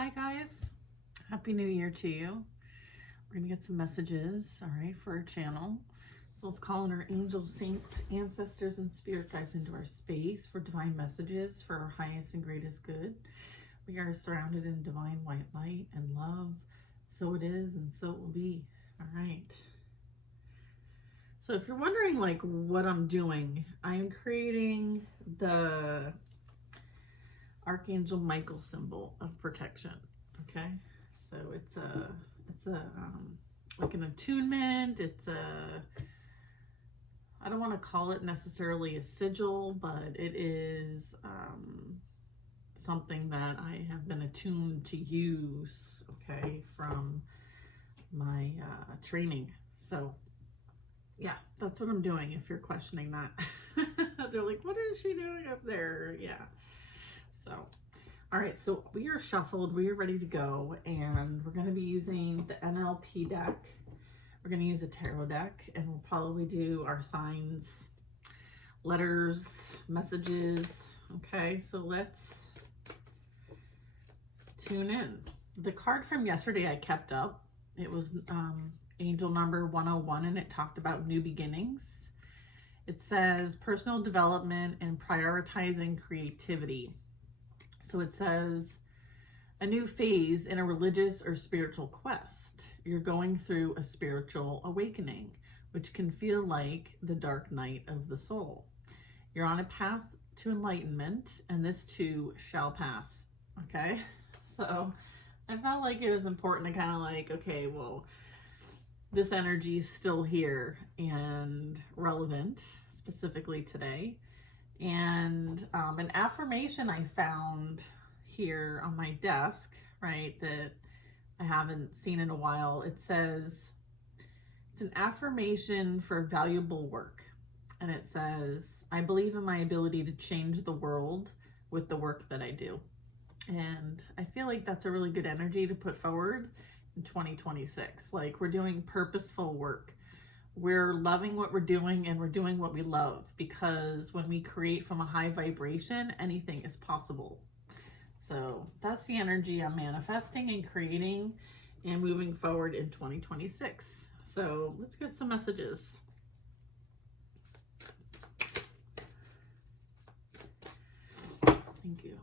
Hi guys, Happy New Year to you. We're gonna get some messages, all right, for our channel. So let's call in our angels, saints, ancestors, and spirit guides into our space for divine messages for our highest and greatest good. We are surrounded in divine white light and love. So it is and so it will be. All right. So if you're wondering like what I'm doing, I am creating the Archangel Michael symbol of protection. Okay, so it's like an attunement. I don't want to call it necessarily a sigil, but it is something that I have been attuned to use, okay, from my training. So yeah, that's what I'm doing if you're questioning that. They're like, what is she doing up there? Yeah. So, all right, so we are shuffled, we are ready to go, and we're going to be using the NLP deck. We're going to use a tarot deck, and we'll probably do our signs, letters, messages. Okay, so let's tune in. The card from yesterday I kept up. It was angel number 101, and it talked about new beginnings. It says personal development and prioritizing creativity. So it says a new phase in a religious or spiritual quest. You're going through a spiritual awakening, which can feel like the dark night of the soul. You're on a path to enlightenment, and this too shall pass. Okay, so I felt like it was important to kind of like, okay, well, this energy is still here and relevant specifically today. And an affirmation I found here on my desk, right, that I haven't seen in a while. It says, it's an affirmation for valuable work. And it says, I believe in my ability to change the world with the work that I do. And I feel like that's a really good energy to put forward in 2026. Like, we're doing purposeful work. We're loving what we're doing, and we're doing what we love, because when we create from a high vibration, anything is possible. So that's the energy I'm manifesting and creating and moving forward in 2026. So let's get some messages. Thank you.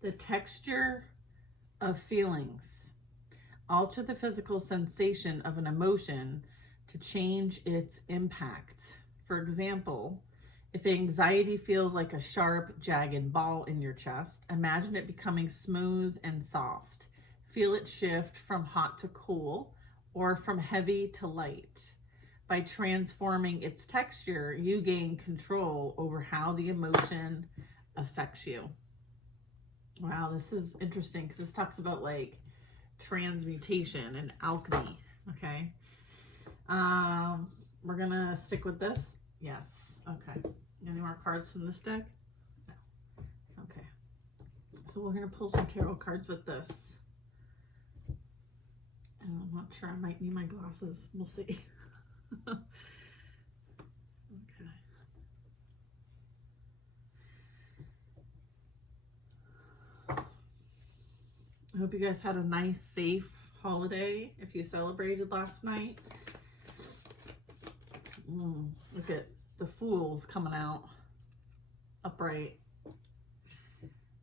The texture of feelings. Alter the physical sensation of an emotion to change its impact. For example, if anxiety feels like a sharp, jagged ball in your chest, imagine it becoming smooth and soft. Feel it shift from hot to cool or from heavy to light. By transforming its texture, you gain control over how the emotion affects you. Wow, this is interesting because this talks about like transmutation and alchemy. Okay. We're gonna stick with this. Yes. Okay. Any more cards from this deck? No. Okay. So we're gonna pull some tarot cards with this. And I'm not sure, I might need my glasses. We'll see. Okay. I hope you guys had a nice, safe holiday if you celebrated last night. Look at the Fools coming out upright.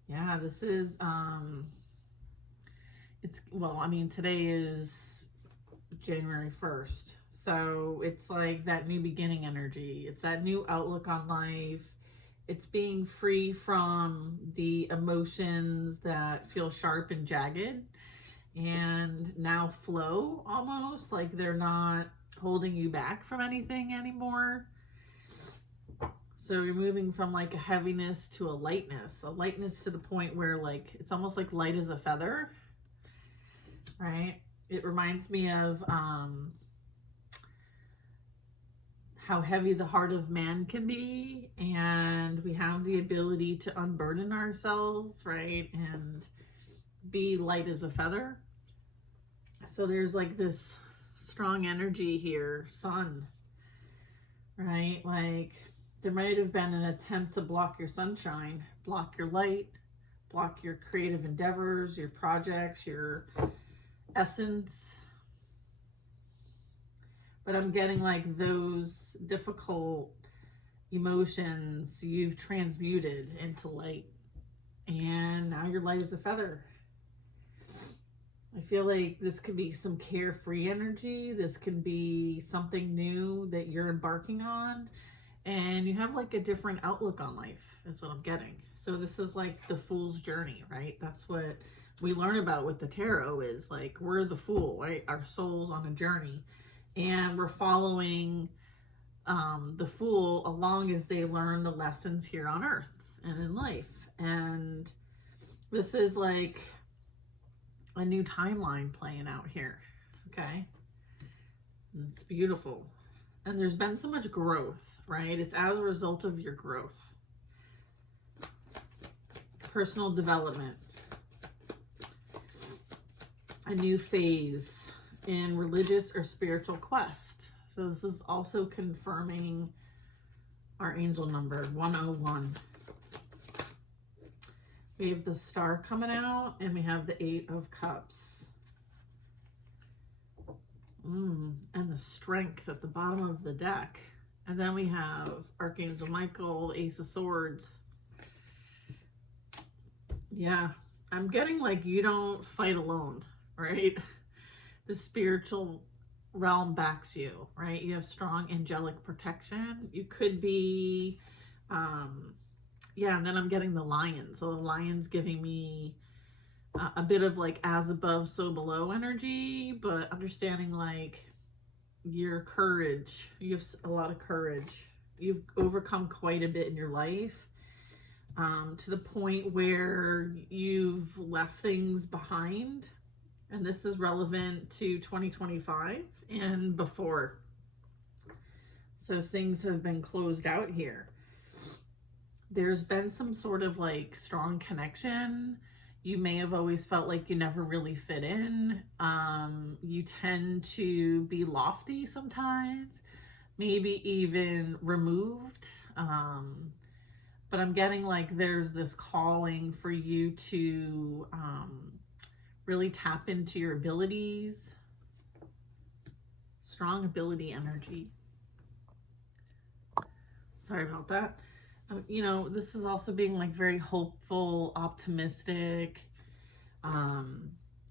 Yeah, this is, well, I mean, today is January 1st. So it's like that new beginning energy. It's that new outlook on life. It's being free from the emotions that feel sharp and jagged and now flow almost, like they're not holding you back from anything anymore. So you're moving from like a heaviness to a lightness to the point where like it's almost like light as a feather, right? It reminds me of how heavy the heart of man can be, and we have the ability to unburden ourselves, right, and be light as a feather. So there's like this strong energy here, sun, right? Like there might have been an attempt to block your sunshine, block your light, block your creative endeavors, your projects, your essence. But I'm getting like those difficult emotions you've transmuted into light. And now you're light as a feather. I feel like this could be some carefree energy. This could be something new that you're embarking on. And you have like a different outlook on life, is what I'm getting. So this is like the fool's journey, right? That's what we learn about with the tarot, is like we're the fool, right? Our soul's on a journey. And we're following the fool along as they learn the lessons here on earth and in life. And this is like a new timeline playing out here, okay? And it's beautiful. And there's been so much growth, right? It's as a result of your growth. Personal development. A new phase in religious or spiritual quest. So this is also confirming our angel number 101. We have the star coming out, and we have the 8 of cups. And the strength at the bottom of the deck. And then we have Archangel Michael, Ace of Swords. Yeah, I'm getting like you don't fight alone, right? The spiritual realm backs you, right? You have strong angelic protection. You could be, yeah, and then I'm getting the lion. So the lion's giving me a bit of like as above, so below energy, but understanding like your courage. You have a lot of courage. You've overcome quite a bit in your life, to the point where you've left things behind. And this is relevant to 2025 and before. So things have been closed out here. There's been some sort of like strong connection. You may have always felt like you never really fit in. You tend to be lofty sometimes, maybe even removed. But I'm getting like there's this calling for you to really tap into your abilities. Strong ability energy. Sorry about that. You know, this is also being like very hopeful, optimistic,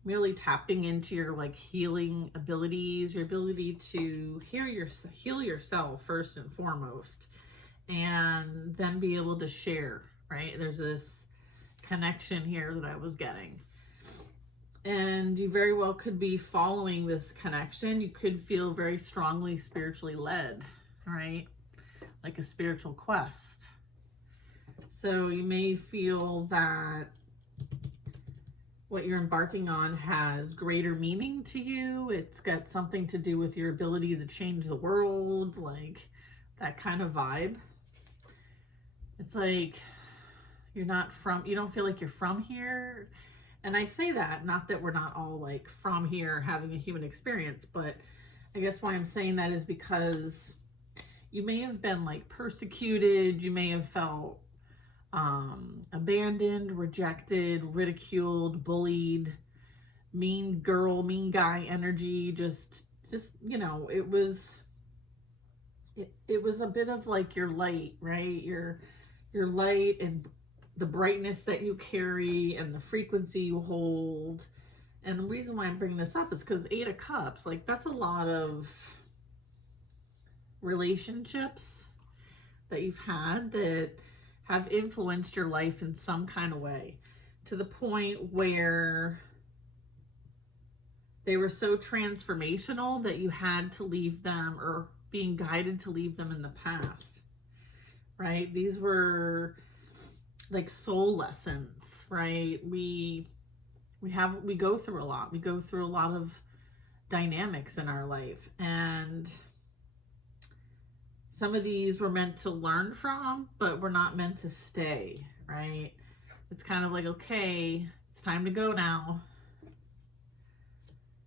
really tapping into your like healing abilities, your ability to heal yourself first and foremost, and then be able to share, right? There's this connection here that I was getting. And you very well could be following this connection. You could feel very strongly spiritually led, right? Like a spiritual quest. So you may feel that what you're embarking on has greater meaning to you. It's got something to do with your ability to change the world, like that kind of vibe. It's like you don't feel like you're from here. And I say that, not that we're not all like from here having a human experience, but I guess why I'm saying that is because you may have been like persecuted, you may have felt abandoned, rejected, ridiculed, bullied, mean girl, mean guy energy. Just you know, it was a bit of like your light, right? Your light and the brightness that you carry and the frequency you hold. And the reason why I'm bringing this up is because 8 of Cups, like that's a lot of relationships that you've had that have influenced your life in some kind of way, to the point where they were so transformational that you had to leave them, or being guided to leave them in the past, right? These were like soul lessons, right? We go through a lot. We go through a lot of dynamics in our life, and some of these we're meant to learn from, but we're not meant to stay, right? It's kind of like, okay, it's time to go now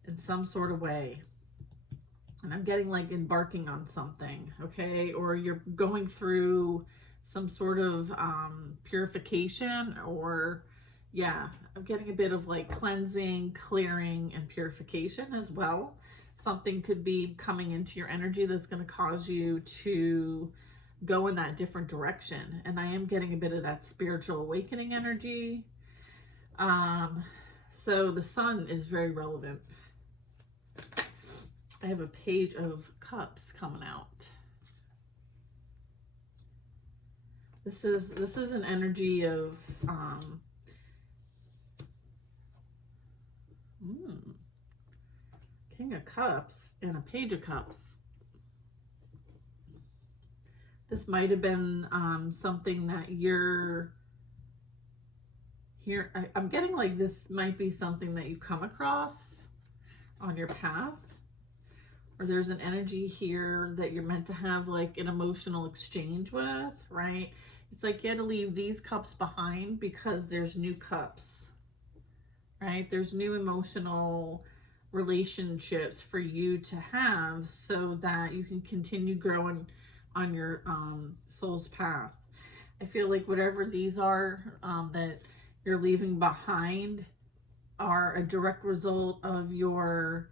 in some sort of way. And I'm getting like embarking on something, okay? Or you're going through some sort of purification, or yeah, I'm getting a bit of like cleansing, clearing, and purification as well. Something could be coming into your energy that's going to cause you to go in that different direction. And I am getting a bit of that spiritual awakening energy. So the sun is very relevant. I have a page of cups coming out. This is an energy of King of Cups and a Page of Cups. This might have been something that you're here. I'm getting like this might be something that you come across on your path, or there's an energy here that you're meant to have like an emotional exchange with, right? It's like you had to leave these cups behind because there's new cups, right? There's new emotional relationships for you to have so that you can continue growing on your soul's path. I feel like whatever these are that you're leaving behind are a direct result of your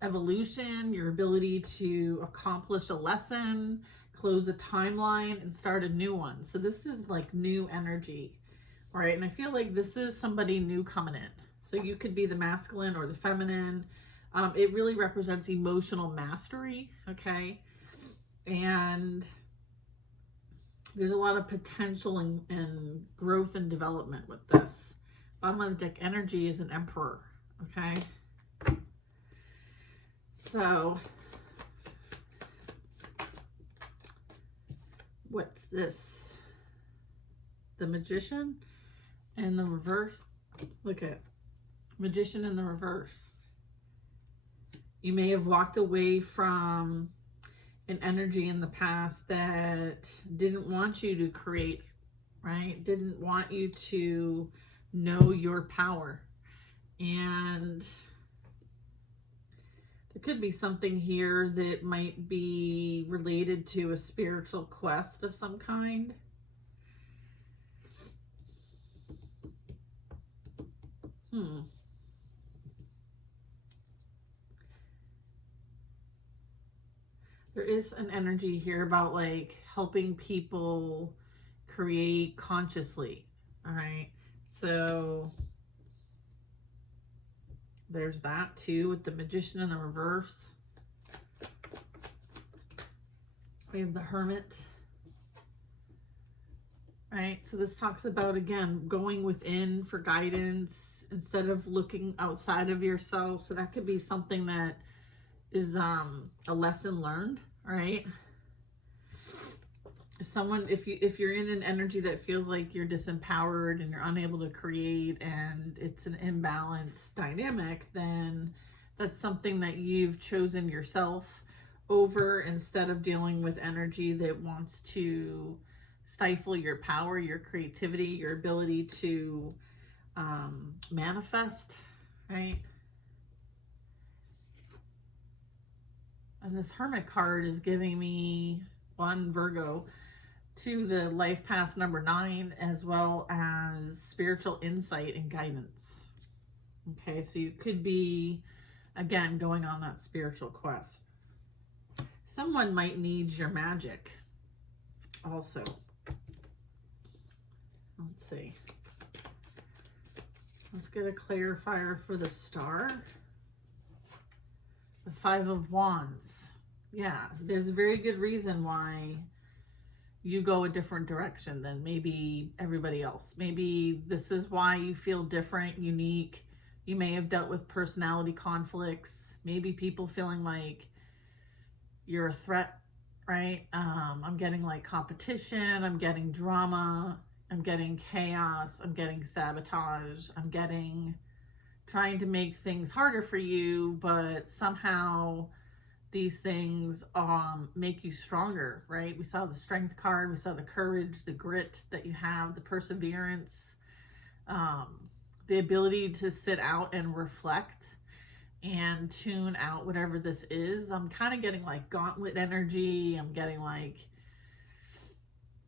evolution, your ability to accomplish a lesson, close a timeline, and start a new one. So this is like new energy, right? And I feel like this is somebody new coming in. So you could be the masculine or the feminine. It really represents emotional mastery, okay? And there's a lot of potential and growth and development with this. Bottom of the deck energy is an emperor, okay? So, what's this? The Magician and the reverse. Look at Magician in the reverse. You may have walked away from an energy in the past that didn't want you to create, right? Didn't want you to know your power. And there could be something here that might be related to a spiritual quest of some kind. There is an energy here about like helping people create consciously. All right. So there's that too with the Magician in the reverse. We have the Hermit. Right. So this talks about, again, going within for guidance instead of looking outside of yourself. So that could be something that is a lesson learned, right? If you're in an energy that feels like you're disempowered and you're unable to create and it's an imbalanced dynamic, then that's something that you've chosen yourself over instead of dealing with energy that wants to stifle your power, your creativity, your ability to manifest, right? And this Hermit card is giving me, 1, Virgo, to the life path number 9, as well as spiritual insight and guidance. Okay, so you could be, again, going on that spiritual quest. Someone might need your magic also. Let's see. Let's get a clarifier for the Star. The 5 of Wands. Yeah, there's a very good reason why you go a different direction than maybe everybody else. Maybe this is why you feel different, unique. You may have dealt with personality conflicts. Maybe people feeling like you're a threat, right? I'm getting like competition. I'm getting drama. I'm getting chaos. I'm getting sabotage. I'm getting trying to make things harder for you, but somehow these things make you stronger, right? We saw the Strength card. We saw the courage, the grit that you have, the perseverance, the ability to sit out and reflect and tune out whatever this is. I'm kind of getting like gauntlet energy. I'm getting like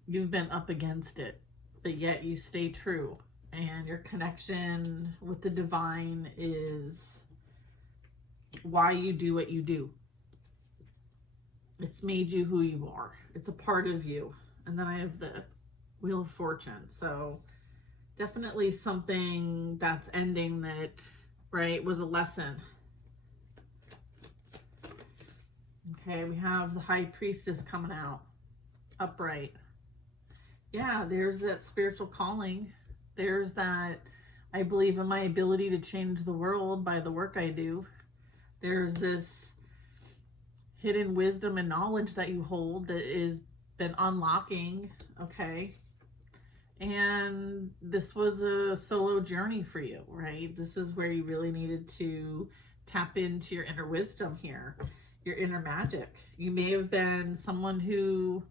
you've been up against it, but yet you stay true. And your connection with the divine is why you do what you do. It's made you who you are. It's a part of you. And then I have the Wheel of Fortune. So definitely something that's ending that, right, was a lesson. Okay, we have the High Priestess coming out, upright. Yeah, there's that spiritual calling. There's that, I believe in my ability to change the world by the work I do. There's this hidden wisdom and knowledge that you hold that is been unlocking, okay? And this was a solo journey for you, right? This is where you really needed to tap into your inner wisdom here, your inner magic. You may have been someone who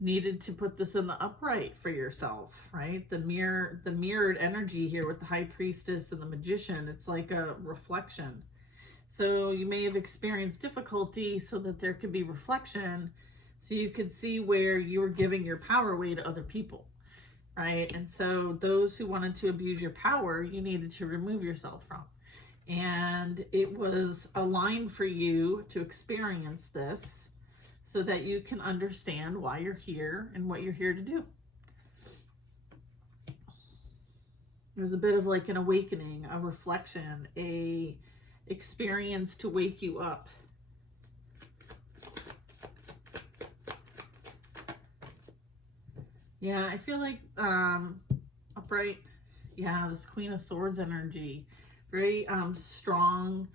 needed to put this in the upright for yourself, right? The mirrored energy here with the High Priestess and the Magician, it's like a reflection. So you may have experienced difficulty so that there could be reflection, so you could see where you were giving your power away to other people, right? And so those who wanted to abuse your power, you needed to remove yourself from. And it was a line for you to experience this so that you can understand why you're here and what you're here to do. It was a bit of like an awakening, a reflection, a experience to wake you up. Yeah, I feel like upright. Yeah, this Queen of Swords energy, very strong,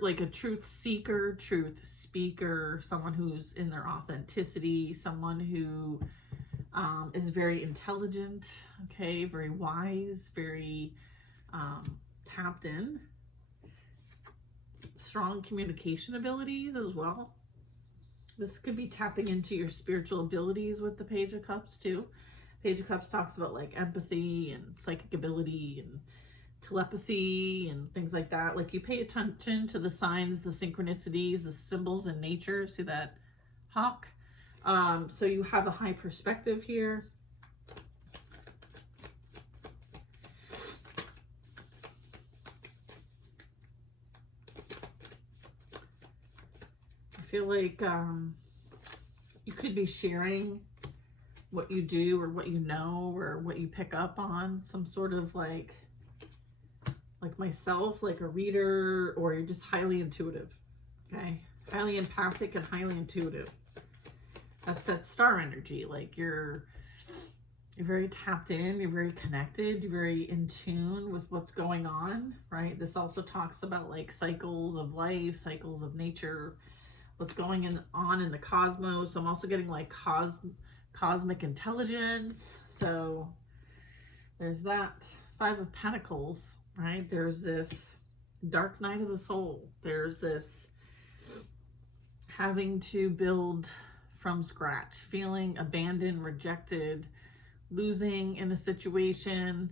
like a truth seeker, truth speaker, someone who's in their authenticity, someone who is very intelligent, okay, very wise, very tapped in, strong communication abilities as well. This could be tapping into your spiritual abilities with the Page of Cups too. Page of Cups talks about like empathy and psychic ability and telepathy and things like that. Like you pay attention to the signs, the synchronicities, the symbols in nature. See that hawk? So you have a high perspective here. I feel like you could be sharing what you do or what you know or what you pick up on, some sort of like myself, like a reader, or you're just highly intuitive, okay? Highly empathic and highly intuitive. That's that star energy. Like you're very tapped in, you're very connected, you're very in tune with what's going on, right? This also talks about like cycles of life, cycles of nature, what's going on in the cosmos. I'm also getting like cosmic intelligence. So there's that. Five of Pentacles, right? There's this dark night of the soul. There's this having to build from scratch, feeling abandoned, rejected, losing in a situation,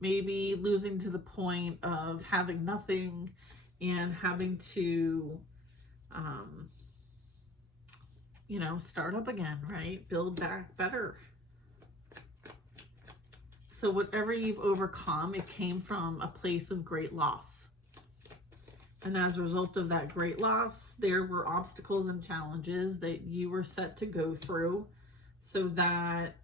maybe losing to the point of having nothing and having to, you know, start up again, right? Build back better. So whatever you've overcome, it came from a place of great loss. And as a result of that great loss, there were obstacles and challenges that you were set to go through so that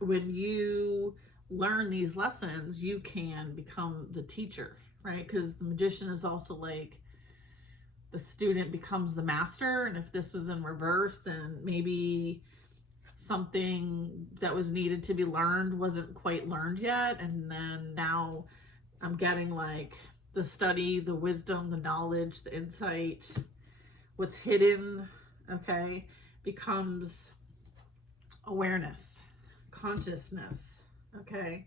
when you learn these lessons, you can become the teacher, right? Because the Magician is also like the student becomes the master. And if this is in reverse, then maybe something that was needed to be learned wasn't quite learned yet. And then now I'm getting like the study, the wisdom, the knowledge, the insight, what's hidden, okay, becomes awareness, consciousness, okay,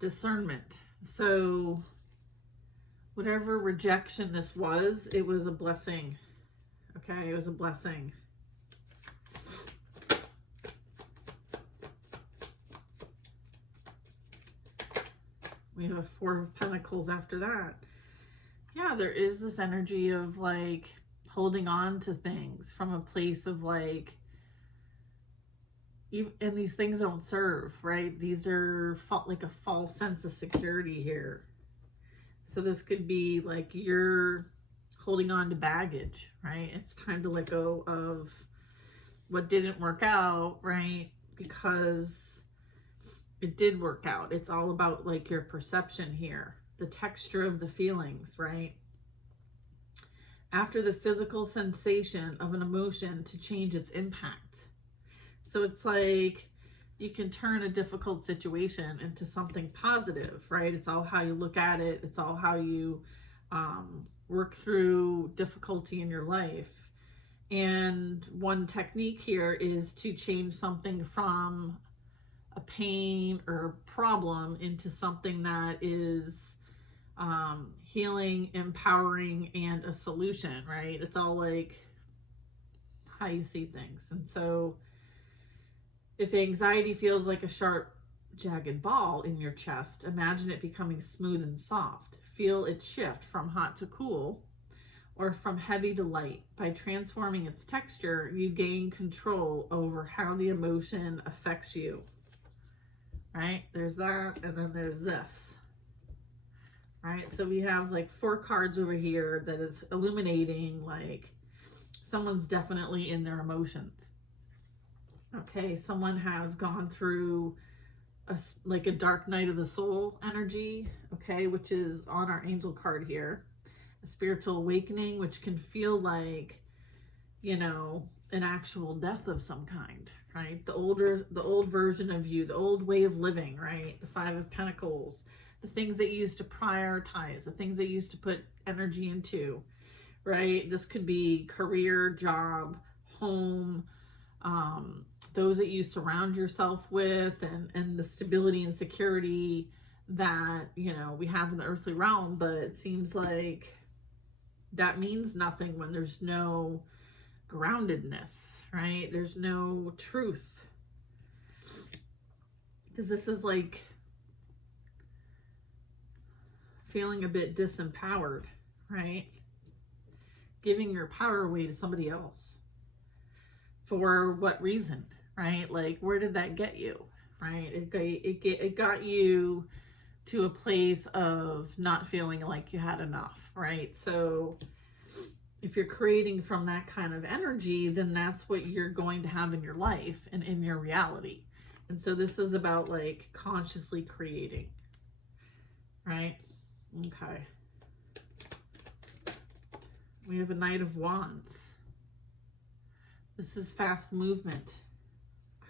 discernment. So whatever rejection this was, it was a blessing, okay, it was a blessing. We have a Four of Pentacles after that. Yeah, there is this energy of like holding on to things from a place of like, and these things don't serve, right? These are like a false sense of security here. So this could be like you're holding on to baggage, right? It's time to let go of what didn't work out, right? Because it did work out. It's all about like your perception here, the texture of the feelings, right? After the physical sensation of an emotion to change its impact. So it's like you can turn a difficult situation into something positive, right? It's all how you look at it. It's all how you work through difficulty in your life. And one technique here is to change something from a pain or problem into something that is healing, empowering, and a solution, right? It's all like how you see things. And so if anxiety feels like a sharp, jagged ball in your chest, imagine it becoming smooth and soft. Feel it shift from hot to cool or from heavy to light. By transforming its texture, you gain control over how the emotion affects you. Right? There's that, and then there's this. Right? So we have like 4 cards over here that is illuminating like someone's definitely in their emotions. Okay, someone has gone through like a dark night of the soul energy, okay, which is on our angel card here. A spiritual awakening, which can feel like, you know, an actual death of some kind, right? The old version of you, the old way of living, right? The 5 of Pentacles, the things that you used to prioritize, the things that you used to put energy into, right? This could be career, job, home, those that you surround yourself with, and the stability and security that, you know, we have in the earthly realm. But it seems like that means nothing when there's no groundedness, right? There's no truth. Because this is like feeling a bit disempowered, right? Giving your power away to somebody else. For what reason, right? Like, where did that get you, right? It got you to a place of not feeling like you had enough, right? So if you're creating from that kind of energy, then that's what you're going to have in your life and in your reality. And so this is about like consciously creating, right? Okay. We have a Knight of Wands. This is fast movement.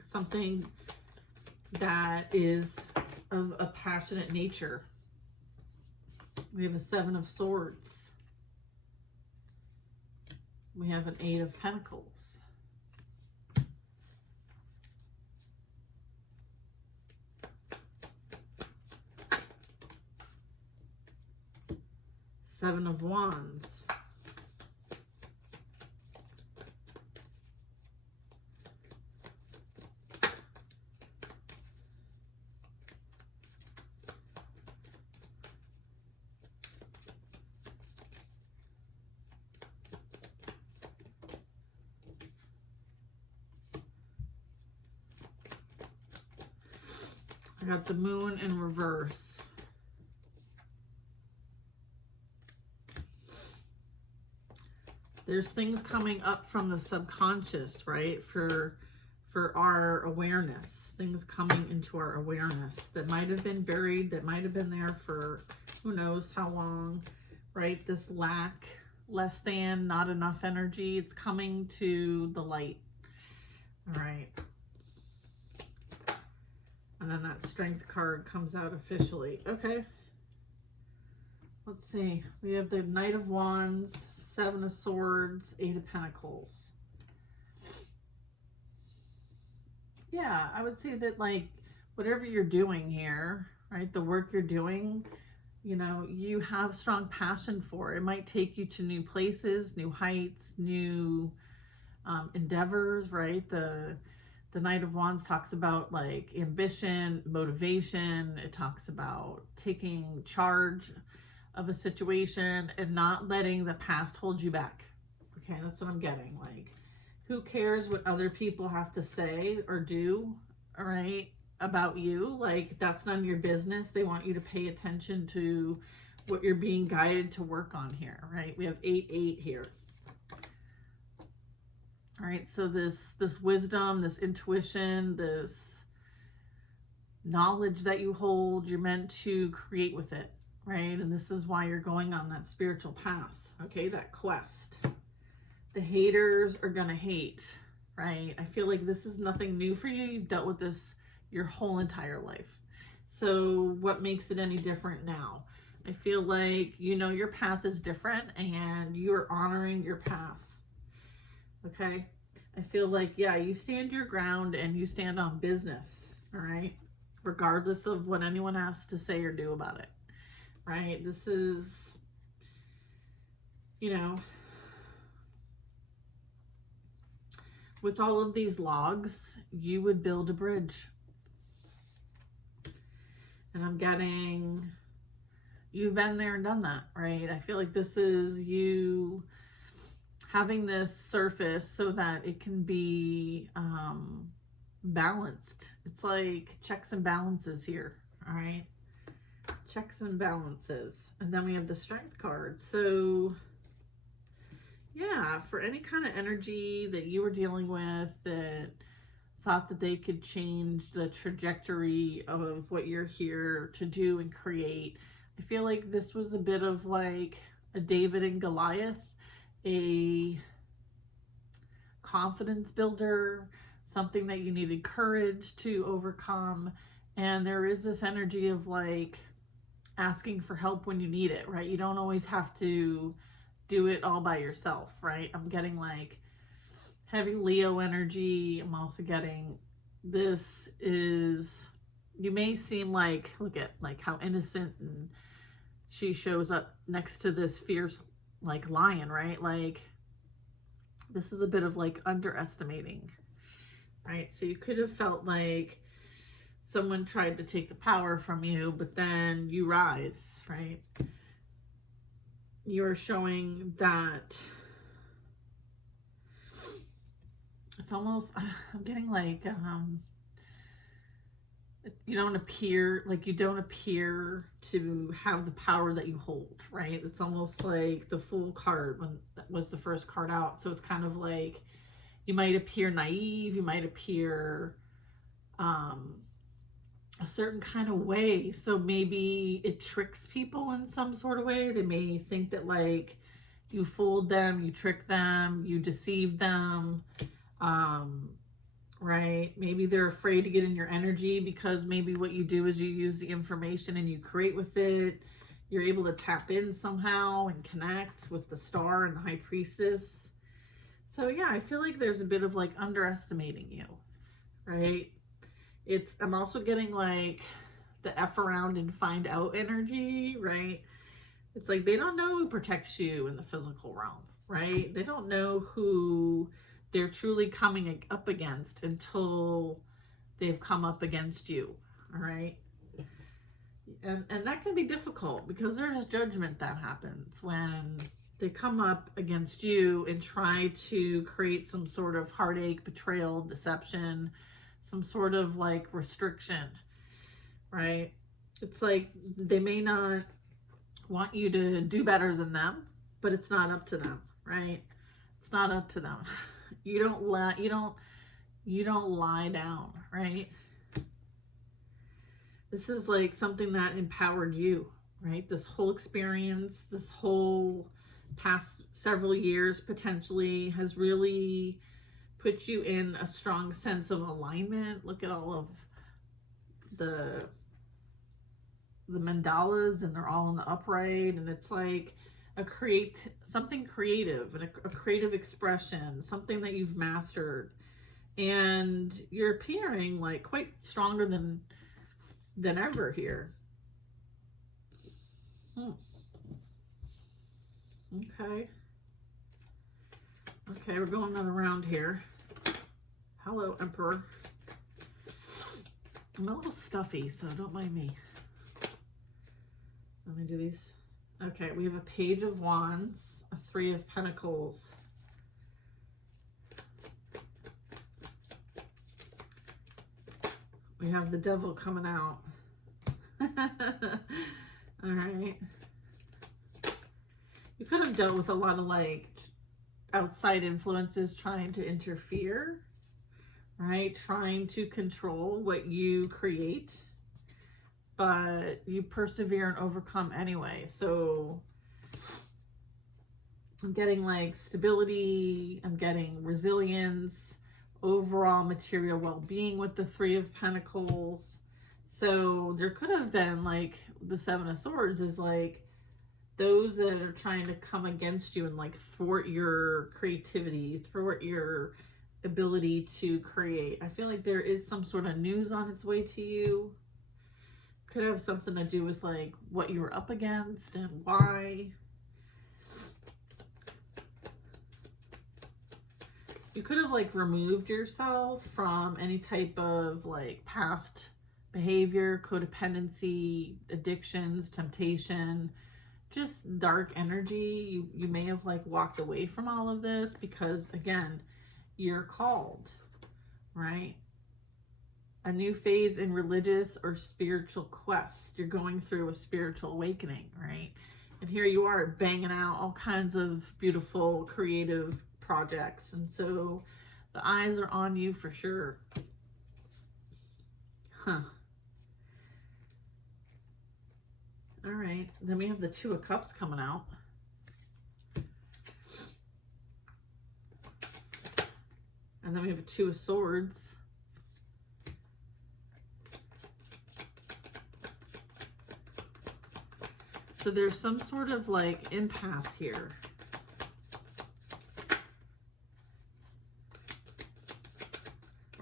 Something that is of a passionate nature. We have a 7 of Swords. We have an 8 of Pentacles. Seven of Wands. I got the Moon in reverse. There's things coming up from the subconscious, right? For our awareness, things coming into our awareness that might have been buried, that might have been there for who knows how long, right? This lack, less than, not enough energy, it's coming to the light. All right. And then that Strength card comes out officially. Okay. Let's see. We have the Knight of Wands, 7 of Swords, 8 of Pentacles. Yeah, I would say that like whatever you're doing here, right? The work you're doing, you know, you have strong passion for. It might take you to new places, new heights, new endeavors, right? The The Knight of Wands talks about like ambition, motivation. It talks about taking charge of a situation and not letting the past hold you back. Okay, that's what I'm getting. Like, who cares what other people have to say or do, all right, about you? Like, that's none of your business. They want you to pay attention to what you're being guided to work on here, right? We have 8-8 here. All right, so this wisdom, this intuition, this knowledge that you hold, you're meant to create with it, right? And this is why you're going on that spiritual path, okay, that quest. The haters are gonna hate, right? I feel like this is nothing new for you. You've dealt with this your whole entire life. So what makes it any different now? I feel like, you know, your path is different and you're honoring your path. Okay, I feel like, yeah, you stand your ground and you stand on business, all right, regardless of what anyone has to say or do about it, right? This is, you know, with all of these logs, you would build a bridge. And I'm getting, you've been there and done that, right? I feel like this is you having this surface so that it can be balanced. It's like checks and balances here, all right? Checks and balances. And then we have the Strength card. So yeah, for any kind of energy that you were dealing with that thought that they could change the trajectory of what you're here to do and create, I feel like this was a bit of like a David and Goliath, a confidence builder, something that you needed courage to overcome. And there is this energy of like asking for help when you need it, right? You don't always have to do it all by yourself, right? I'm getting like heavy Leo energy. I'm also getting, this is, you may seem like, look at like how innocent, and she shows up next to this fierce like lion, right? Like, this is a bit of like underestimating, right? So you could have felt like someone tried to take the power from you, but then you rise, right? You're showing that it's almost, I'm getting like, you don't appear to have the power that you hold, right? It's almost like the Fool card when that was the first card out. So it's kind of like you might appear naive, you might appear a certain kind of way. So maybe it tricks people in some sort of way. They may think that like you fooled them, you tricked them, you deceived them. Right? Maybe they're afraid to get in your energy because maybe what you do is you use the information and you create with it. You're able to tap in somehow and connect with the star and the high priestess. So yeah, I feel like there's a bit of like underestimating you, right? I'm also getting like the F around and find out energy, right? It's like they don't know who protects you in the physical realm, right? They don't know who they're truly coming up against until they've come up against you, all right? And that can be difficult because there's judgment that happens when they come up against you and try to create some sort of heartache, betrayal, deception, some sort of like restriction, right? It's like they may not want you to do better than them, but it's not up to them, right? It's not up to them. You don't lie down, right? This is like something that empowered you, right? This whole experience, this whole past several years potentially has really put you in a strong sense of alignment. Look at all of the mandalas, and they're all in the upright, and it's like something creative and a creative expression, something that you've mastered, and you're appearing like quite stronger than ever here. Okay, we're going another round here. Hello, Emperor. I'm a little stuffy, so don't mind me. Let me do these. Okay, we have a Page of Wands, a Three of Pentacles. We have the Devil coming out. All right. You could have dealt with a lot of like outside influences trying to interfere, right? Trying to control what you create, but you persevere and overcome anyway. So I'm getting like stability, I'm getting resilience, overall material well-being with the Three of Pentacles. So there could have been like the Seven of Swords is like those that are trying to come against you and like thwart your creativity, thwart your ability to create. I feel like there is some sort of news on its way to you. Could have something to do with like what you were up against and why. You could have like removed yourself from any type of like past behavior, codependency, addictions, temptation, just dark energy. You may have like walked away from all of this because again, you're called, right? A new phase in religious or spiritual quest. You're going through a spiritual awakening, right? And here you are banging out all kinds of beautiful, creative projects. And so the eyes are on you for sure. Huh. All right. Then we have the Two of Cups coming out. And then we have a Two of Swords. So there's some sort of like impasse here.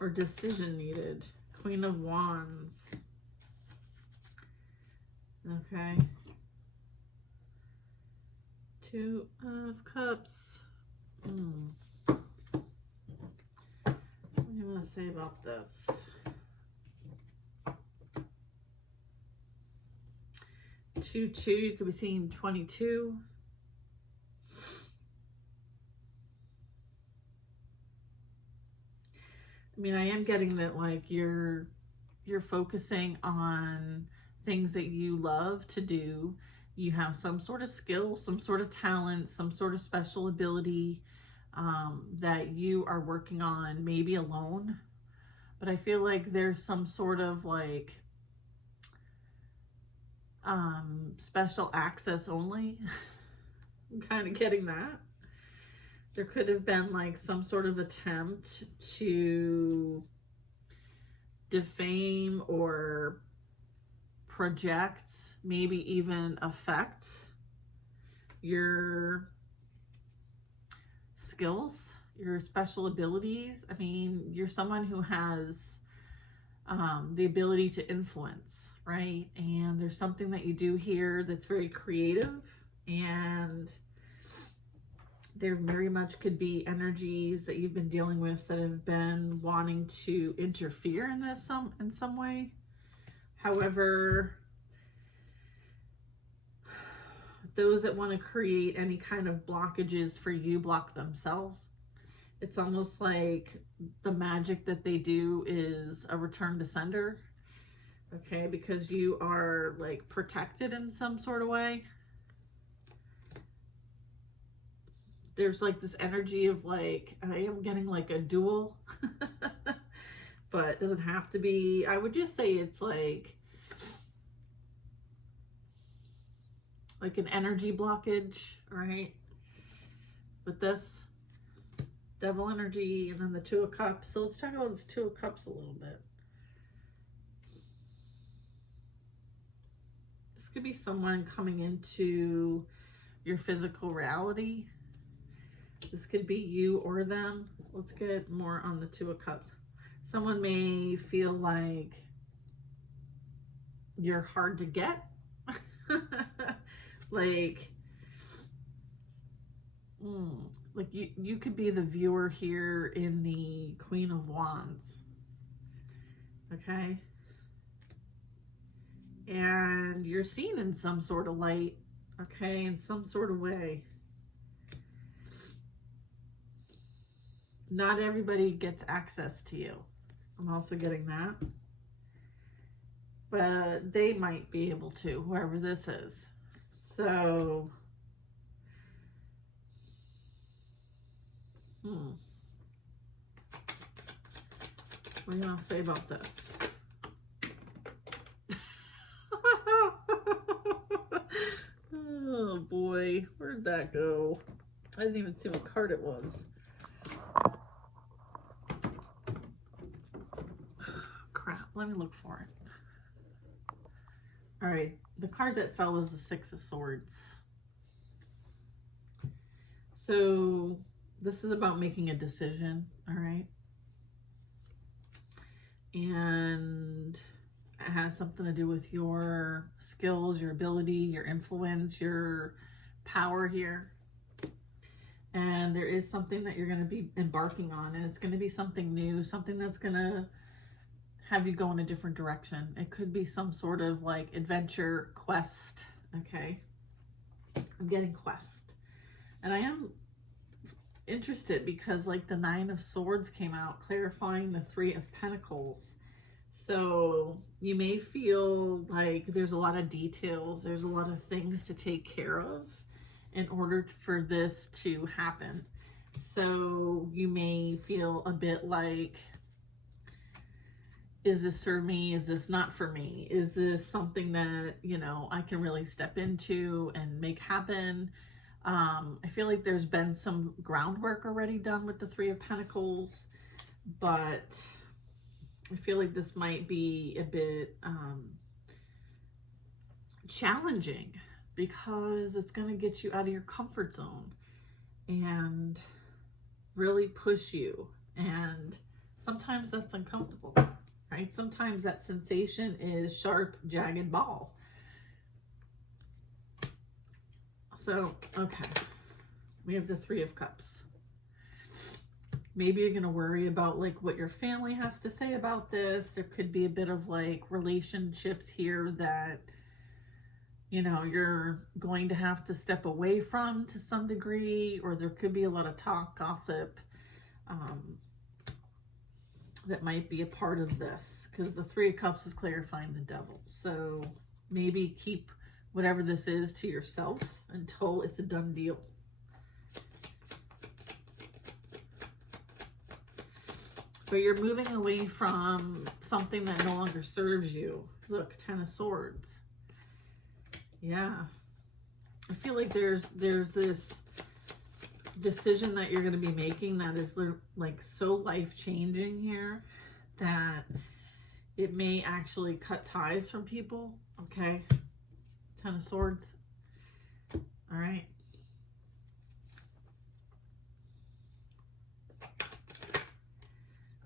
Or decision needed. Queen of Wands. Okay. Two of Cups. What do you want to say about this? 2-2, you could be seeing 22. I mean, I am getting that like you're focusing on things that you love to do. You have some sort of skill, some sort of talent, some sort of special ability that you are working on, maybe alone. But I feel like there's some sort of like special access only. I'm kind of getting that. There could have been like some sort of attempt to defame or project, maybe even affect your skills, your special abilities. I mean, you're someone who has the ability to influence, right? And there's something that you do here that's very creative, and there very much could be energies that you've been dealing with that have been wanting to interfere in this in some way. However, those that want to create any kind of blockages for you block themselves. It's almost like the magic that they do is a return to sender, okay? Because you are like protected in some sort of way. There's like this energy of like, I am getting like a duel, but it doesn't have to be. I would just say it's like an energy blockage, right? With this Devil energy and then the Two of Cups. So let's talk about this Two of Cups a little bit. This could be someone coming into your physical reality. This could be you or them. Let's get more on the Two of Cups. Someone may feel like you're hard to get. like you could be the viewer here in the Queen of Wands. Okay? and you're seen in some sort of light, okay, in some sort of way. Not everybody gets access to you. I'm also getting that. But they might be able to, whoever this is. So, what do you want to say about this? Oh boy, where'd that go? I didn't even see what card it was. Crap, let me look for it. All right, the card that fell was the Six of Swords. So this is about making a decision, all right? And it has something to do with your skills, your ability, your influence, your power here. And there is something that you're going to be embarking on, and it's going to be something new, something that's going to have you go in a different direction. It could be some sort of like adventure quest, okay? I'm getting quest. And I am interested because like the Nine of Swords came out, clarifying the Three of Pentacles. So you may feel like there's a lot of details, there's a lot of things to take care of in order for this to happen. So you may feel a bit like, is this for me? Is this not for me? Is this something that, you know, I can really step into and make happen? I feel like there's been some groundwork already done with the Three of Pentacles, but I feel like this might be a bit challenging because it's going to get you out of your comfort zone and really push you. And sometimes that's uncomfortable, right? Sometimes that sensation is sharp, jagged ball. So, okay, we have the Three of Cups. Maybe you're going to worry about like what your family has to say about this. There could be a bit of like relationships here that, you know, you're going to have to step away from to some degree, or there could be a lot of talk, gossip, that might be a part of this, because the Three of Cups is clarifying the Devil. So maybe keep whatever this is to yourself until it's a done deal. But you're moving away from something that no longer serves you. Look, Ten of Swords. Yeah. I feel like there's this decision that you're going to be making that is like so life-changing here that it may actually cut ties from people. Okay. Ten of Swords. All right.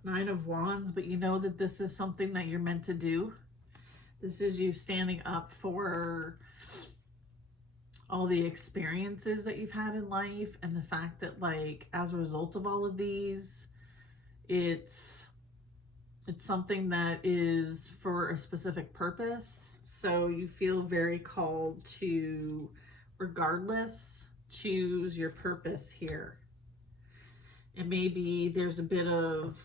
Nine of Wands, but you know that this is something that you're meant to do. This is you standing up for all the experiences that you've had in life, and the fact that like as a result of all of these, it's something that is for a specific purpose. So you feel very called to, regardless, choose your purpose here. And maybe there's a bit of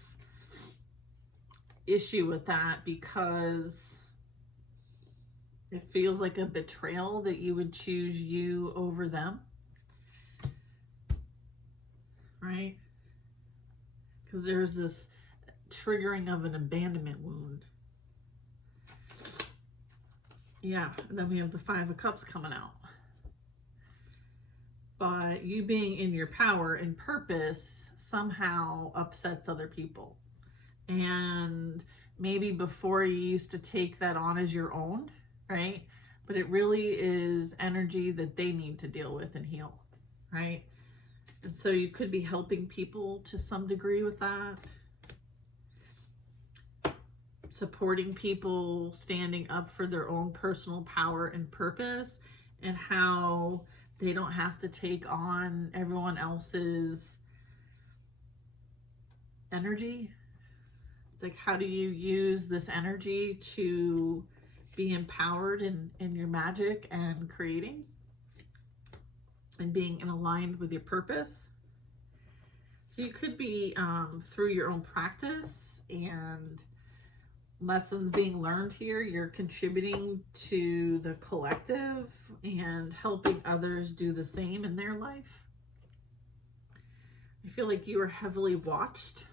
issue with that because it feels like a betrayal that you would choose you over them, right? Because there's this triggering of an abandonment wound. Yeah, and then we have the Five of Cups coming out. But you being in your power and purpose somehow upsets other people. And maybe before you used to take that on as your own, right? But it really is energy that they need to deal with and heal, right? And so you could be helping people to some degree with that. Supporting people, standing up for their own personal power and purpose, and how they don't have to take on everyone else's energy. It's like, how do you use this energy to be empowered in your magic and creating and being aligned with your purpose. So you could be through your own practice and lessons being learned here, you're contributing to the collective and helping others do the same in their life. I feel like you are heavily watched.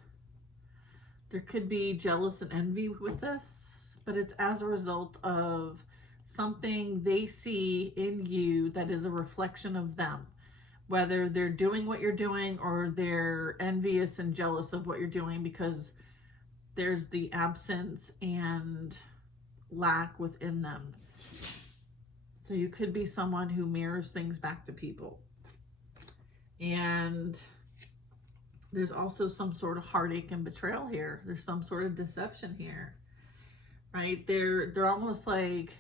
There could be jealous and envy with this, but it's as a result of something they see in you that is a reflection of them. Whether they're doing what you're doing or they're envious and jealous of what you're doing because there's the absence and lack within them. So you could be someone who mirrors things back to people. And there's also some sort of heartache and betrayal here. There's some sort of deception here, right? They're almost like,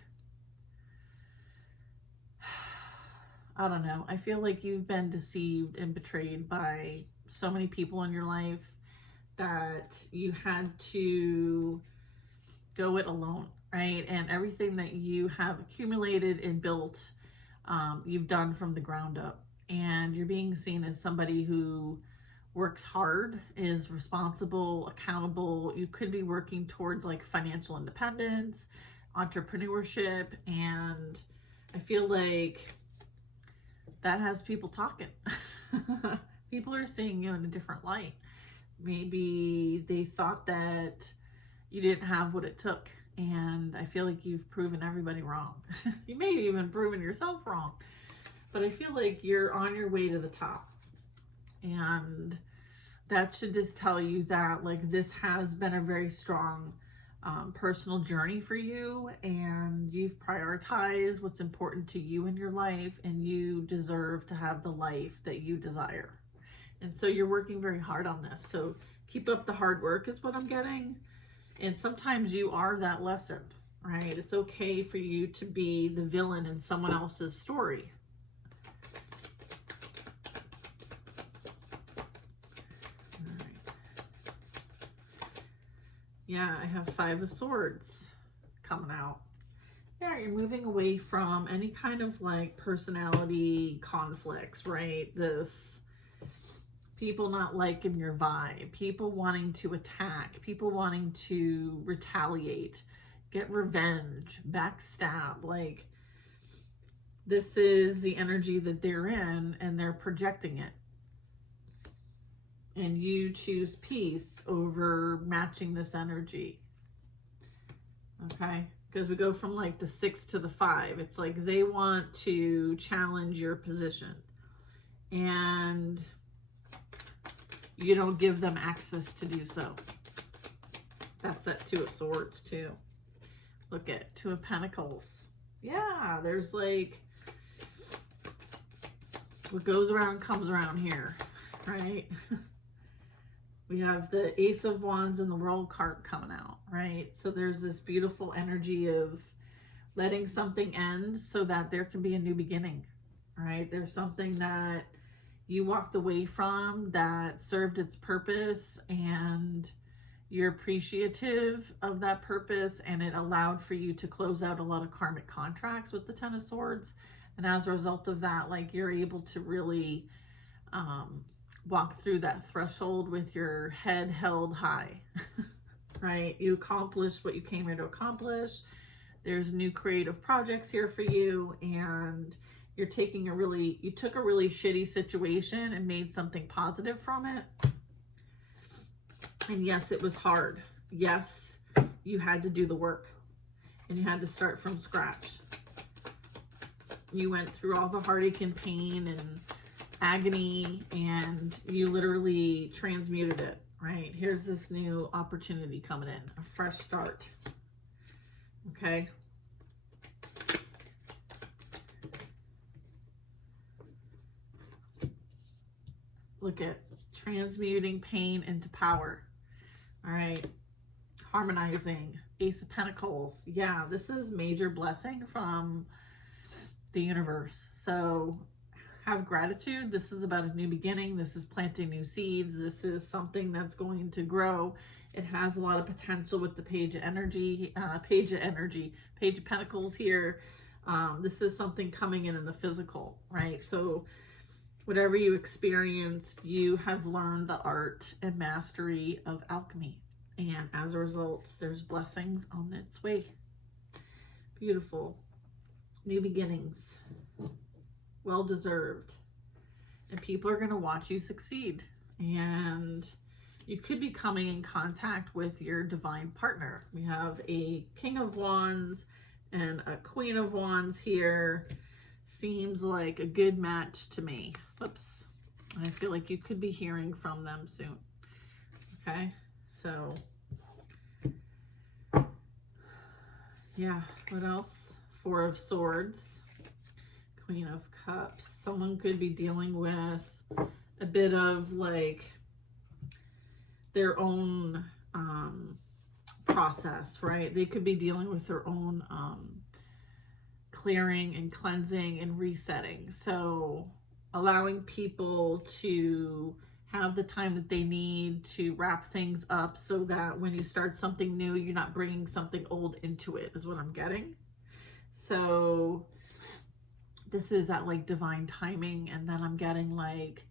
I don't know. I feel like you've been deceived and betrayed by so many people in your life that you had to go it alone, right? And everything that you have accumulated and built, you've done from the ground up. And you're being seen as somebody who works hard, is responsible, accountable. You could be working towards like financial independence, entrepreneurship, and I feel like that has people talking. People are seeing you in a different light. Maybe they thought that you didn't have what it took, and I feel like you've proven everybody wrong. You may have even proven yourself wrong, but I feel like you're on your way to the top. And that should just tell you that like this has been a very strong personal journey for you, and you've prioritized what's important to you in your life, and you deserve to have the life that you desire. And so you're working very hard on this. So keep up the hard work is what I'm getting. And sometimes you are that lesson, right? It's okay for you to be the villain in someone else's story. All right. Yeah, I have 5 of Swords coming out. Yeah, you're moving away from any kind of like personality conflicts, right? This people not liking your vibe, people wanting to attack, people wanting to retaliate, get revenge, backstab. Like, this is the energy that they're in, and they're projecting it. And you choose peace over matching this energy. Okay? Because we go from like the 6 to the 5. It's like they want to challenge your position. And you don't give them access to do so. That's that 2 of Swords too. Look at 2 of Pentacles. Yeah, there's like, what goes around comes around here, right? We have the Ace of Wands and the World card coming out, right? So there's this beautiful energy of letting something end so that there can be a new beginning, right? There's something that you walked away from that served its purpose, and you're appreciative of that purpose, and it allowed for you to close out a lot of karmic contracts with the 10 of Swords. And as a result of that, like, you're able to really walk through that threshold with your head held high, right? You accomplished what you came here to accomplish. There's new creative projects here for you, and you're taking you took a really shitty situation and made something positive from it. And yes, it was hard. Yes, you had to do the work, and you had to start from scratch. You went through all the heartache and pain and agony, and you literally transmuted it, right? Here's this new opportunity coming in, a fresh start. Okay. Look at transmuting pain into power. All right. Harmonizing. Ace of Pentacles. Yeah, this is major blessing from the universe. So have gratitude. This is about a new beginning. This is planting new seeds. This is something that's going to grow It has a lot of potential with the Page of Pentacles here. This is something coming in the physical, right? So whatever you experienced, you have learned the art and mastery of alchemy. And as a result, there's blessings on its way. Beautiful. New beginnings. Well deserved. And people are going to watch you succeed. And you could be coming in contact with your divine partner. We have a King of Wands and a Queen of Wands here. Seems like a good match to me. Whoops. I feel like you could be hearing from them soon. Okay, so yeah, what else? Four of Swords, Queen of Cups. Someone could be dealing with a bit of like their own process, right? They could be dealing with their own clearing and cleansing and resetting. So allowing people to have the time that they need to wrap things up so that when you start something new, you're not bringing something old into it, is what I'm getting. So this is that like divine timing, and then I'm getting like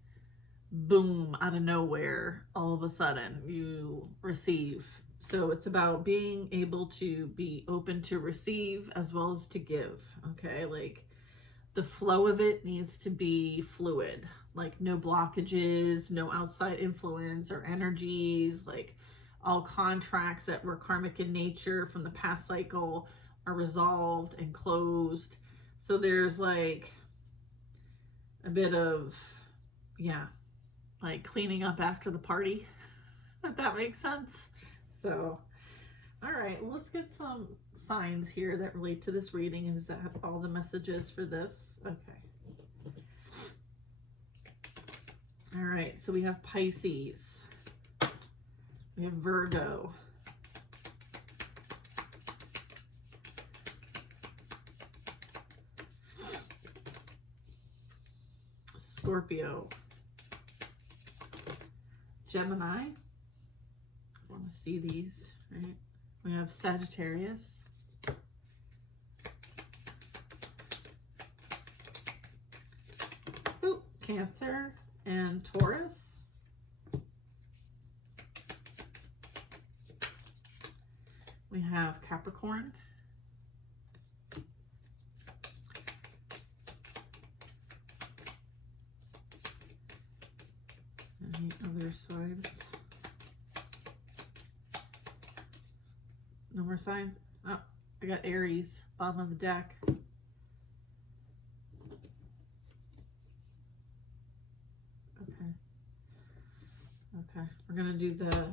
boom, out of nowhere, all of a sudden you receive. So it's about being able to be open to receive as well as to give. Okay, like the flow of it needs to be fluid, like no blockages, no outside influence or energies. Like all contracts that were karmic in nature from the past cycle are resolved and closed. So there's like a bit of, yeah, like cleaning up after the party, if that makes sense. So, all right, well, let's get some signs here that relate to this reading. Is that all the messages for this? Okay. All right, so we have Pisces. We have Virgo. Scorpio. Gemini. I want to see these, right? We have Sagittarius. Ooh, Cancer and Taurus. We have Capricorn. Any other signs? No more signs? Oh, I got Aries, bottom of the deck. Okay, we're gonna do the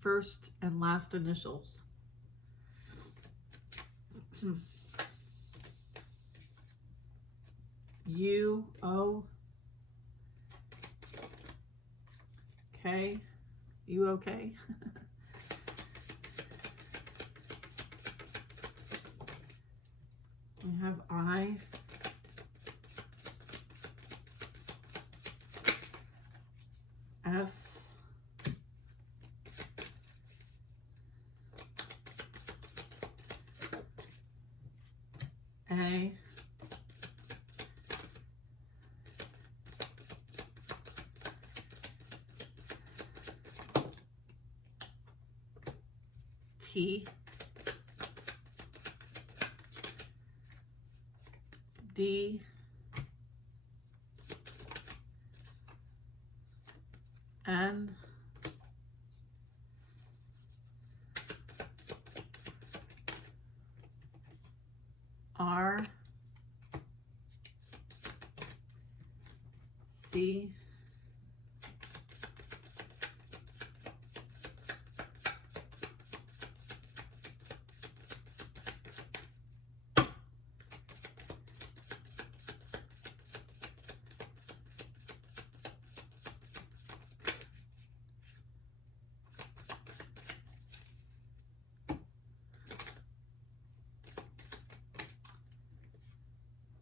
first and last initials. U-O. Okay, you okay? We have I. S. A. T. D. N. R. C.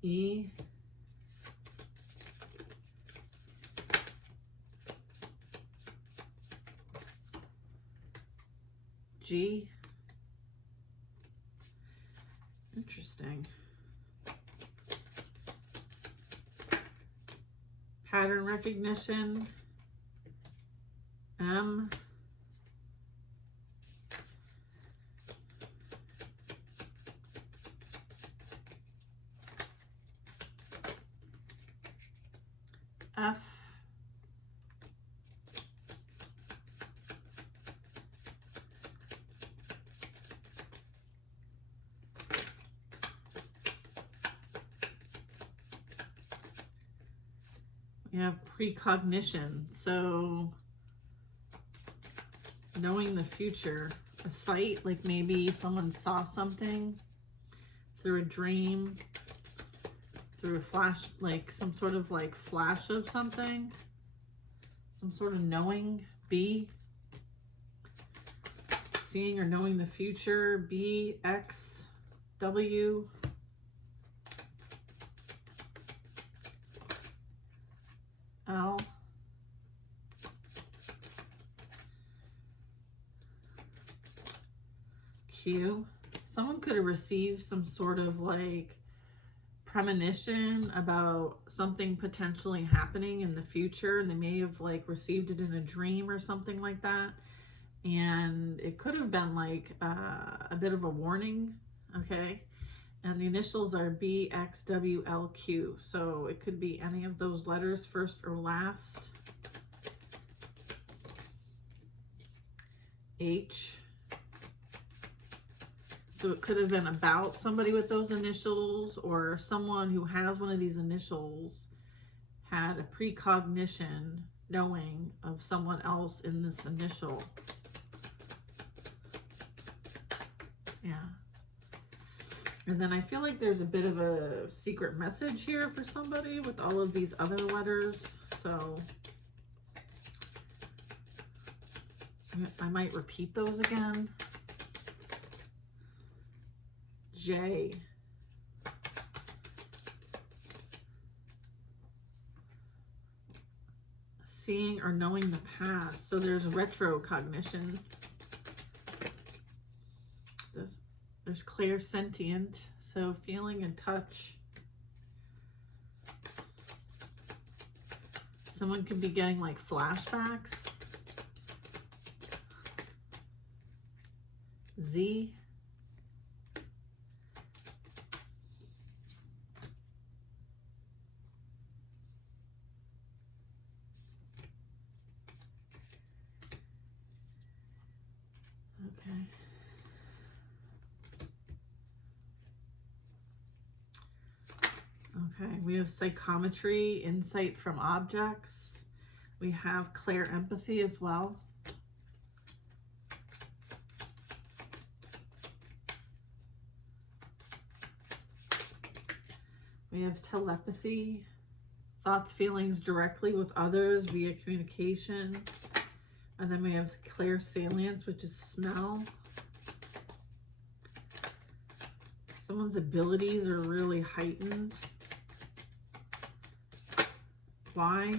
E. G. Interesting. Pattern recognition. M. F. We have precognition, so knowing the future, a sight, like maybe someone saw something through a dream, through a flash, like some sort of like flash of something, some sort of knowing. B. Seeing or knowing the future. B. X. W. L. Q. Someone could have received some sort of like premonition about something potentially happening in the future, and they may have like received it in a dream or something like that, and it could have been like a bit of a warning. Okay, and the initials are B, X, W, L, Q, so it could be any of those letters, first or last. H. So it could have been about somebody with those initials, or someone who has one of these initials had a precognition, knowing of someone else in this initial. Yeah. And then I feel like there's a bit of a secret message here for somebody with all of these other letters. So I might repeat those again. J. Seeing or knowing the past. So there's retrocognition. There's clairsentient, so feeling and touch. Someone could be getting like flashbacks. Z. Okay. Okay, we have psychometry, insight from objects. We have clair empathy as well. We have telepathy, thoughts, feelings directly with others via communication. And then we have clairsalience, which is smell. Someone's abilities are really heightened. Why?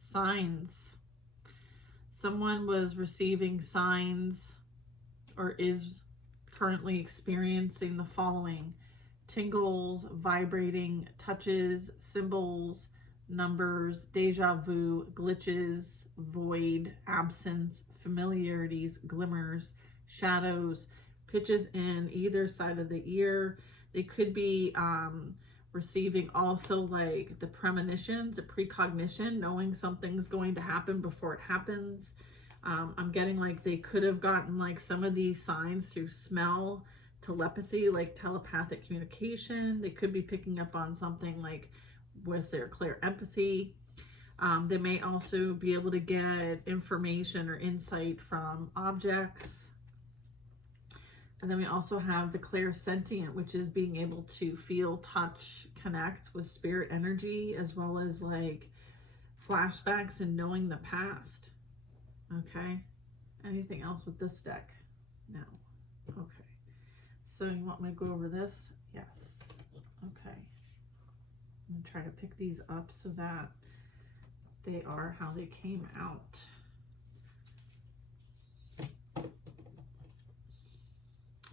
Signs. Someone was receiving signs or is currently experiencing the following: tingles, vibrating touches, symbols, numbers, deja vu, glitches, void, absence, familiarities, glimmers, shadows, pitches in either side of the ear. They could be receiving also like the premonitions, the precognition, knowing something's going to happen before it happens. I'm getting like they could have gotten like some of these signs through smell, telepathy, like telepathic communication. They could be picking up on something like with their clair empathy. They may also be able to get information or insight from objects. And then we also have the clairsentient, which is being able to feel, touch, connect with spirit energy, as well as like flashbacks and knowing the past. Okay. Anything else with this deck? No. Okay. So you want me to go over this? Yes. Okay. I'm going to try to pick these up so that they are how they came out.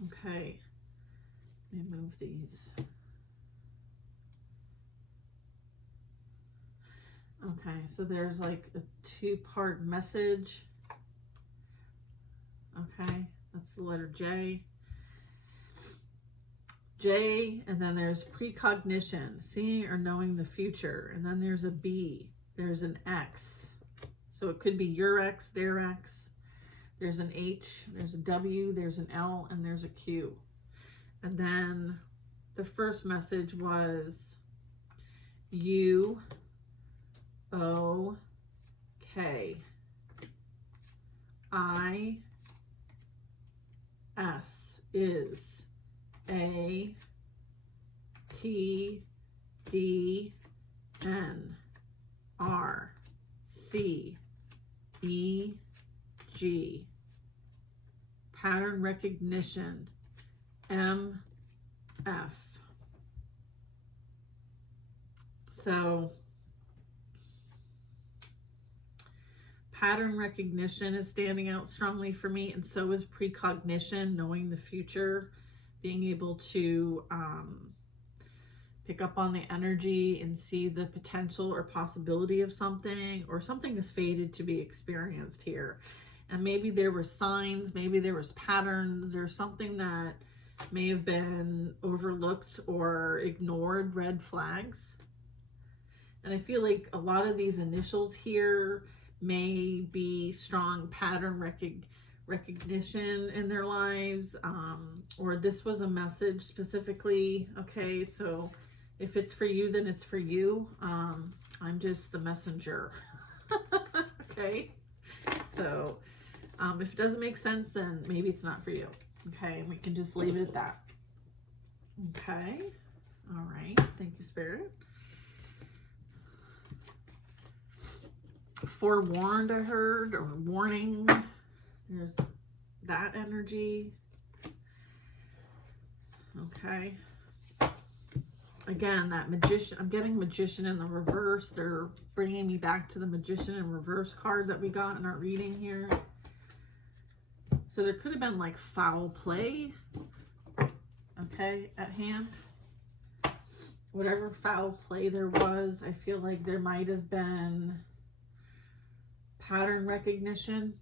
Okay, let me move these. Okay, so there's like a two-part message. Okay, that's the letter J. J, and then there's precognition, seeing or knowing the future. And then there's a B, there's an X. So it could be your X, their X. There's an H, there's a W, there's an L, and there's a Q. And then the first message was U, O, K, I, S, is, A, T, D, N, R, C, E, G. Pattern recognition, M, F. So pattern recognition is standing out strongly for me, and so is precognition, knowing the future, being able to pick up on the energy and see the potential or possibility of something, or something is fated to be experienced here. And maybe there were signs, maybe there was patterns, or something that may have been overlooked or ignored, red flags. And I feel like a lot of these initials here may be strong pattern recognition in their lives, or this was a message specifically. Okay, so if it's for you, then it's for you. I'm just the messenger. Okay, so if it doesn't make sense, then maybe it's not for you. Okay, and we can just leave it at that. Okay, all right, thank you, Spirit. Forewarned, I heard, or warning. There's that energy. Okay. Again, that magician, I'm getting magician in the reverse. They're bringing me back to the magician in reverse card that we got in our reading here. So there could have been like foul play, okay, at hand. Whatever foul play there was, I feel like there might have been pattern recognition.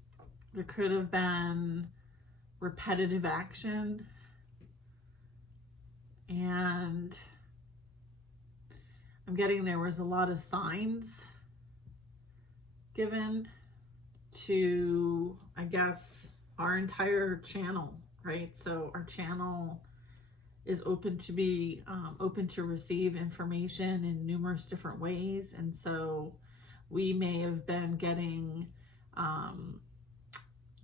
There could have been repetitive action. And I'm getting there was a lot of signs given to, I guess, our entire channel, right? So our channel is open to be open to receive information in numerous different ways. And so we may have been getting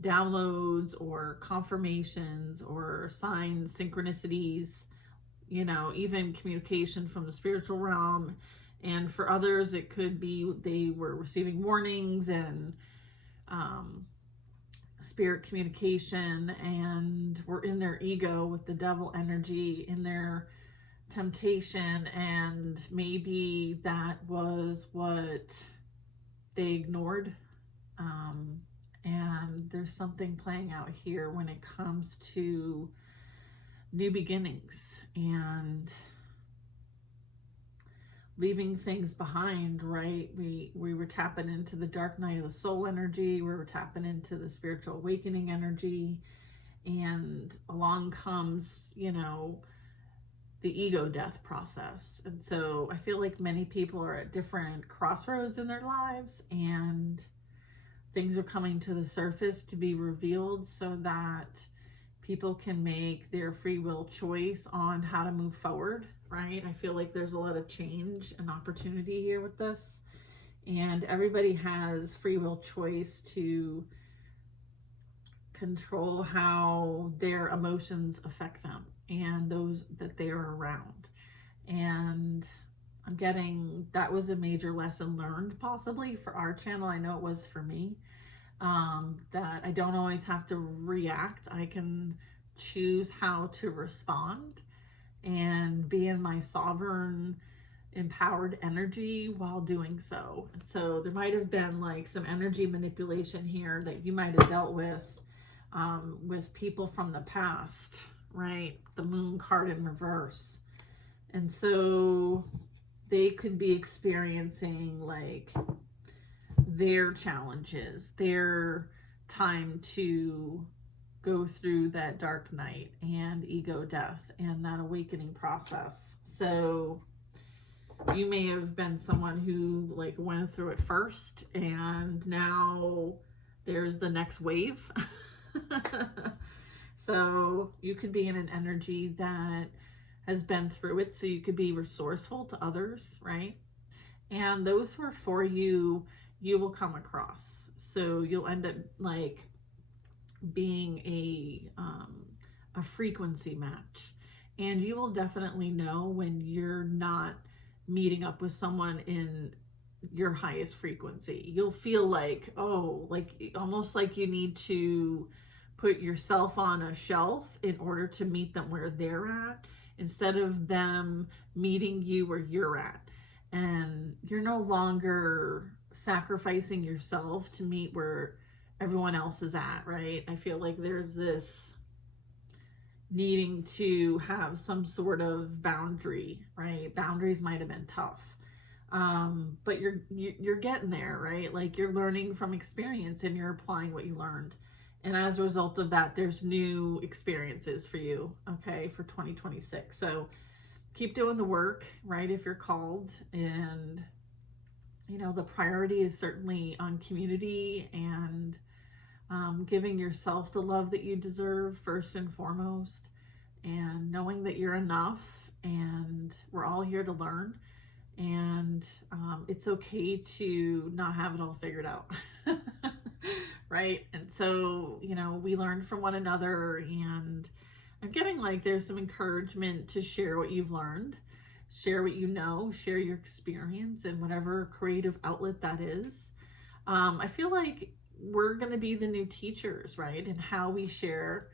downloads or confirmations or signs, synchronicities, you know, even communication from the spiritual realm. And for others, it could be they were receiving warnings and spirit communication, and were in their ego with the devil energy, in their temptation, and maybe that was what they ignored. And there's something playing out here when it comes to new beginnings and leaving things behind, right? We were tapping into the dark night of the soul energy. We were tapping into the spiritual awakening energy, and along comes, you know, the ego death process. And so I feel like many people are at different crossroads in their lives, and things are coming to the surface to be revealed so that people can make their free will choice on how to move forward, right? I feel like there's a lot of change and opportunity here with this, and everybody has free will choice to control how their emotions affect them and those that they are around. And I'm getting that was a major lesson learned possibly for our channel. I know it was for me, that I don't always have to react. I can choose how to respond and be in my sovereign, empowered energy while doing so. And so there might have been like some energy manipulation here that you might have dealt with people from the past, right? The moon card in reverse. And so they could be experiencing like their challenges, their time to go through that dark night and ego death and that awakening process. So you may have been someone who like went through it first, and now there's the next wave. So you could be in an energy that has been through it, so you could be resourceful to others, right? And those who are for you, you will come across. So you'll end up like being a frequency match, and you will definitely know when you're not meeting up with someone in your highest frequency. You'll feel like, oh, like almost like you need to put yourself on a shelf in order to meet them where they're at, instead of them meeting you where you're at. And you're no longer sacrificing yourself to meet where everyone else is at, right? I feel like there's this needing to have some sort of boundary, right? Boundaries might have been tough, but you're getting there, right? Like you're learning from experience and you're applying what you learned, and as a result of that, there's new experiences for you, okay, for 2026. So keep doing the work, right, if you're called. And you know, the priority is certainly on community and giving yourself the love that you deserve first and foremost, and knowing that you're enough, and we're all here to learn, and it's okay to not have it all figured out. Right? And so, you know, we learn from one another, and I'm getting like there's some encouragement to share what you've learned, share what you know, share your experience in whatever creative outlet that is. I feel like we're going to be the new teachers, right? And how we share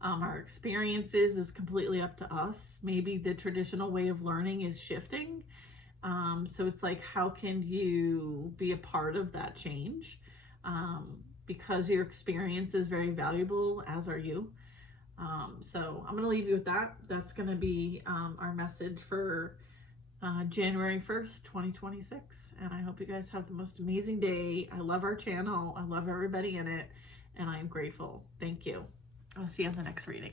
our experiences is completely up to us. Maybe the traditional way of learning is shifting. So it's like, how can you be a part of that change? Because your experience is very valuable, as are you. So I'm going to leave you with that. That's going to be our message for January 1st, 2026. And I hope you guys have the most amazing day. I love our channel. I love everybody in it. And I am grateful. Thank you. I'll see you on the next reading.